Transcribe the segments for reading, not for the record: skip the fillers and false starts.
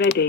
Ready.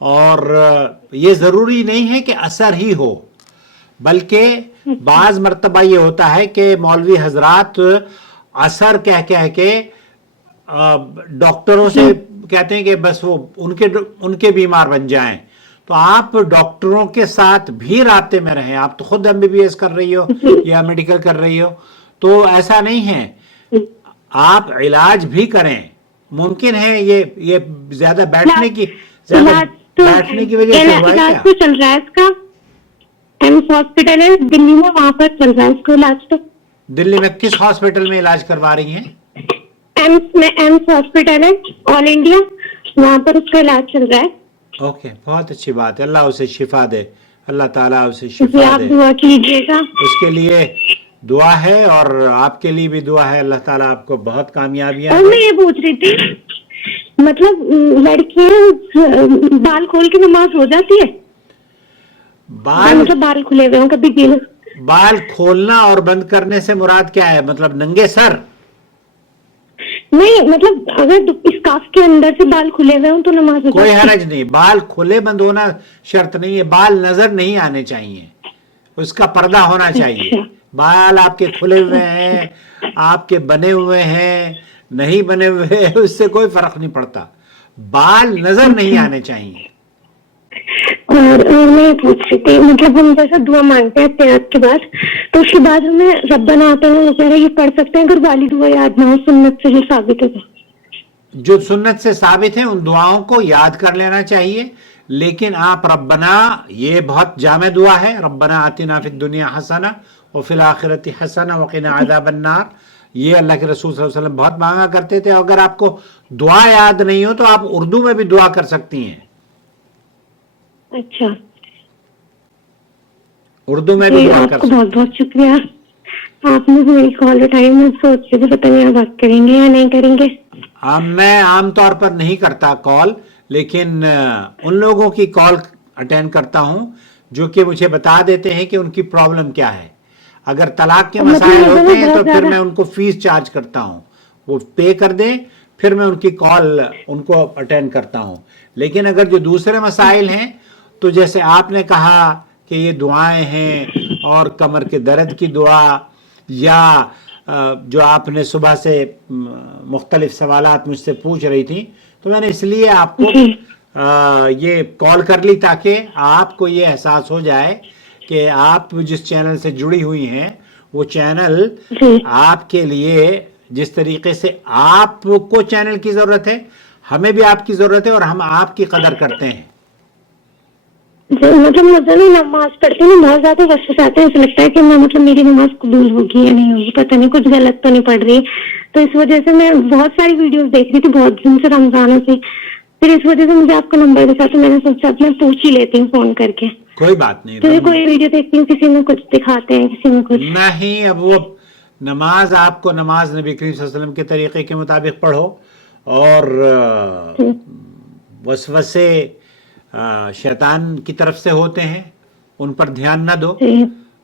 اور یہ ضروری نہیں ہے کہ اثر ہی ہو، بلکہ بعض مرتبہ یہ ہوتا ہے کہ مولوی حضرات اثر کہہ کے ڈاکٹروں سے کہتے ہیں کہ بس وہ ان کے بیمار بن جائیں. تو آپ ڈاکٹروں کے ساتھ بھی رابطے میں رہیں. آپ تو خود MBBS کر رہی ہو یا میڈیکل کر رہی ہو، تو ایسا نہیں ہے، آپ علاج بھی کریں. ممکن ہے یہ زیادہ بیٹھنے کی وجہ سے ہوا ہے کیا؟ تو چل رہا ہے اس کا، ایمس ہاسپٹل ہے دلی میں، وہاں پر چل رہا ہے اس کا علاج. تو دلی میں کس ہاسپٹل میں علاج کروا رہی ہیں؟ ایمس ہاسپٹل ہے آل انڈیا، وہاں پر اس کا علاج چل رہا ہے. اوکے، بہت اچھی بات ہے. اللہ اسے شفا دے، اللہ تعالیٰ اسے جی شفا آپ دے. دعا کیجیے گا. اس کے لیے دعا ہے اور آپ کے لیے بھی دعا ہے. اللہ تعالیٰ آپ کو بہت کامیابیاں اور میں یہ پوچھ رہی تھی، مطلب لڑکیاں بال کھول کے نماز ہو جاتی ہے؟ مطلب بال کھلے ہوئے ہوں کبھی بھی؟ بال کھولنا اور بند کرنے سے مراد کیا ہے؟ مطلب ننگے سر؟ نہیں، مطلب اگر اسکارف کے اندر سے بال کھلے ہوئے ہوں تو نماز ہو کوئی جاتی ہے؟ حرج نہیں، بال کھلے بند ہونا شرط نہیں ہے. بال نظر نہیں آنے چاہیے، اس کا پردہ ہونا چاہیے. بال آپ کے کھلے ہوئے ہیں، آپ کے بنے ہوئے ہیں، نہیں بنے ہوئے، اس سے کوئی فرق نہیں پڑتا. بال نظر نہیں آنے چاہیے. اور میں یہ پوچھ رہی تھی، مطلب ہم جیسا دعا مانگتے ہیں احتیاط کے بعد، تو اس کے بعد ہمیں ربنا آتنا وغیرہ یہ پڑھ سکتے ہیں اگر والی دعا یاد نہ ہو سنت سے جو ثابت ہے؟ جو سنت سے ثابت ہیں ان دعاؤں کو یاد کر لینا چاہیے. لیکن آپ ربنا، یہ بہت جامع دعا ہے، ربنا آتنا فی الدنیا حسنہ وفی الآخرۃ حسنہ وقنا عذاب النار. یہ اللہ کے رسول صلی اللہ علیہ وسلم بہت مانگا کرتے تھے. اگر آپ کو دعا یاد نہیں ہو تو آپ اردو میں بھی دعا کر سکتی ہیں. اچھا اردو میں بھی دعا کر آپ کو سکتی ہیں. بہت بہت شکریہ. آپ نے میری کال اٹھائی، میں سوچ رہی تھی پتہ نہیں آپ بات کریں گے یا نہیں کریں گے. میں عام طور پر نہیں کرتا کال، لیکن ان لوگوں کی کال اٹینڈ کرتا ہوں جو کہ مجھے بتا دیتے ہیں کہ ان کی پرابلم کیا ہے. اگر طلاق کے مسائل ہوتے ہیں تو پھر میں ان کو فیس چارج کرتا ہوں، وہ پے کر دیں، پھر میں ان کی کال ان کو اٹینڈ کرتا ہوں. لیکن اگر جو دوسرے مسائل ہیں، تو جیسے آپ نے کہا کہ یہ دعائیں ہیں اور کمر کے درد کی دعا، یا جو آپ نے صبح سے مختلف سوالات مجھ سے پوچھ رہی تھی، تو میں نے اس لیے آپ کو یہ کال کر لی تاکہ آپ کو یہ احساس ہو جائے کہ آپ جس چینل سے جڑی ہوئی ہیں وہ چینل آپ کے لیے جس طریقے سے آپ کو چینل کی ضرورت ہے، ہمیں بھی آپ کی ضرورت ہے اور ہم آپ کی قدر کرتے ہیں. مطلب مجھے نماز پڑھتی ہوں بہت زیادہ وسوسے آتے ہیں، ایسا لگتا ہے کہ میں مطلب میری نماز قبول ہوگی یا نہیں ہوگی، پتہ نہیں کچھ غلط تو نہیں پڑھ رہی. تو اس وجہ سے میں بہت ساری ویڈیوز دیکھ رہی تھی بہت دن سے رمضانوں سے، پھر اس وجہ سے مجھے آپ کا نمبر دکھا تو میں نے سوچا میں پوچھ ہی لیتی ہوں فون کر کے. کوئی بات نہیں، تو کوئی ویڈیو دیکھتی ہوں کسی میں کچھ دکھاتے ہیں کسی میں کچھ نہیں. اب وہ نماز، آپ کو نماز نبی کریم صلی اللہ علیہ وسلم کے طریقے کے مطابق پڑھو، اور وسوسے شیطان کی طرف سے ہوتے ہیں، ان پر دھیان نہ دو.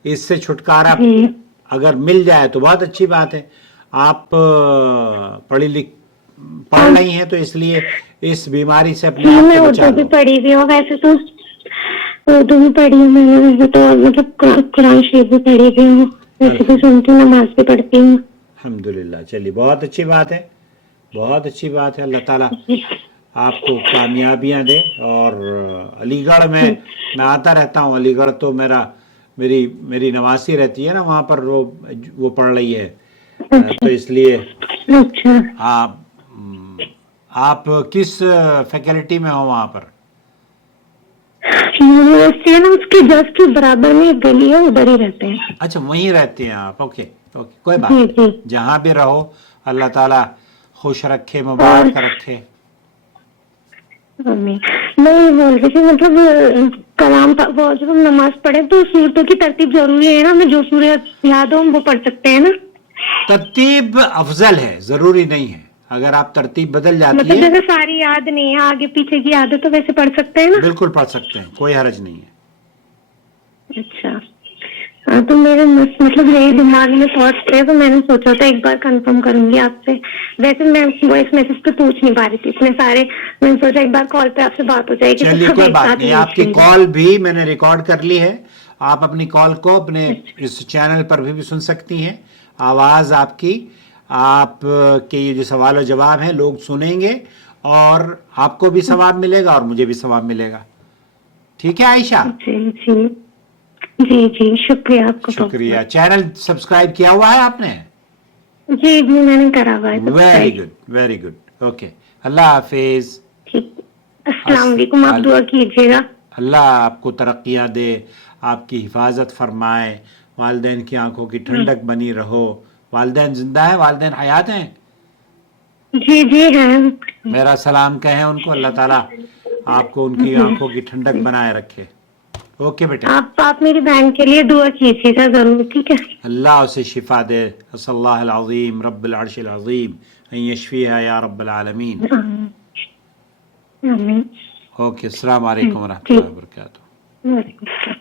اس سے چھٹکارا اگر مل جائے تو بہت اچھی بات ہے. آپ پڑھ رہی ہیں تو اس لیے اس بیماری سے اپنے آپ کو بچا لو. اردو بھی پڑھی ہوئی ہوں، ویسے تو اردو بھی پڑھی ہوں میں نے، تو مطلب قرآن شریف بھی پڑھی ہوئی ہوں، ویسے بھی سنتی ہوں، نماز بھی پڑھتی ہوں. الحمدللہ. چلیے بہت اچھی بات ہے، بہت اچھی بات ہے. اللہ تعالیٰ آپ کو کامیابیاں دے. اور علی گڑھ میں آتا رہتا ہوں. علی گڑھ تو میری نواسی رہتی ہے نا، وہاں پر وہ پڑھ رہی ہے. تو اس لیے آپ کس فیکلٹی میں ہو وہاں پر؟ یونیورسٹی ہے نا، اس کے جسٹ برابر میں ایک گلی ہے، ادھر ہی رہتے ہیں. اچھا وہیں رہتے ہیں آپ. اوکے کوئی بات نہیں، جہاں بھی رہو اللہ تعالیٰ خوش رکھے، مبارک رکھے. میں یہ بول رہی تھی مطلب کلام جب ہم نماز پڑھیں تو سورتوں کی ترتیب ضروری ہے نا، ہمیں جو سورت یاد ہو ہم وہ پڑھ سکتے ہیں نا؟ ترتیب افضل ہے، ضروری نہیں ہے. اگر آپ ترتیب بدل جاتی مطلب ہے، جیسے ساری یاد نہیں ہے، آگے پیچھے کی یاد ہے، تو ویسے پڑھ سکتے ہیں نا؟ بالکل پڑھ سکتے ہیں، کوئی حرج نہیں ہے. اچھا ہاں تو میرے مطلب میرے دماغ میں تھاٹس تھے تو میں نے سوچا تھا ایک بار کنفرم کروں گی آپ سے. ویسے میں وائس میسج پہ پوچھ نہیں پا رہی تھی اتنے سارے, میں نے سوچا ایک بار کال پہ آپ سے بات ہو جائے گی. چلیے کوئی بات نہیں, آپ کی کال بھی میں نے ریکارڈ کر لی ہے, آپ اپنی کال کو اپنے اس چینل پر بھی سن سکتی ہیں, آواز آپ کی, آپ کے یہ جو سوال و جواب ہیں لوگ سنیں گے اور آپ کو بھی ثواب ملے گا اور مجھے بھی ثواب ملے گا. ٹھیک ہے عائشہ؟ جی جی جی جی شکریہ آپ کو. شکریہ. چینل سبسکرائب کیا ہوا ہے آپ نے؟ جی جی میں نے کرا ہوا ہے. Very good very good. Okay, اللہ حافظ. ٹھیک, السلام علیکم. آپ دعا کیجیے گا. اللہ آپ کو ترقیاں دے, آپ کی حفاظت فرمائے, والدین کی آنکھوں کی ٹھنڈک بنی رہو. والدین زندہ ہیں, والدین حیات ہیں؟ جی جی ہیں. میرا سلام کہیں ان کو, اللہ تعالیٰ آپ کو ان کی آنکھوں کی ٹھنڈک بنائے رکھے. اوکے بیٹے, آپ میری بہن کے لیے دعا کیجیے گا ضرور. ٹھیک ہے, اللہ اسے شفا دے. اسأل اللہ العظیم رب العرش العظیم ان یشفیہا یا رب العالمین. آمین. اوکے, السلام علیکم ورحمۃ اللہ وبرکاتہ. وعلیکم السلام.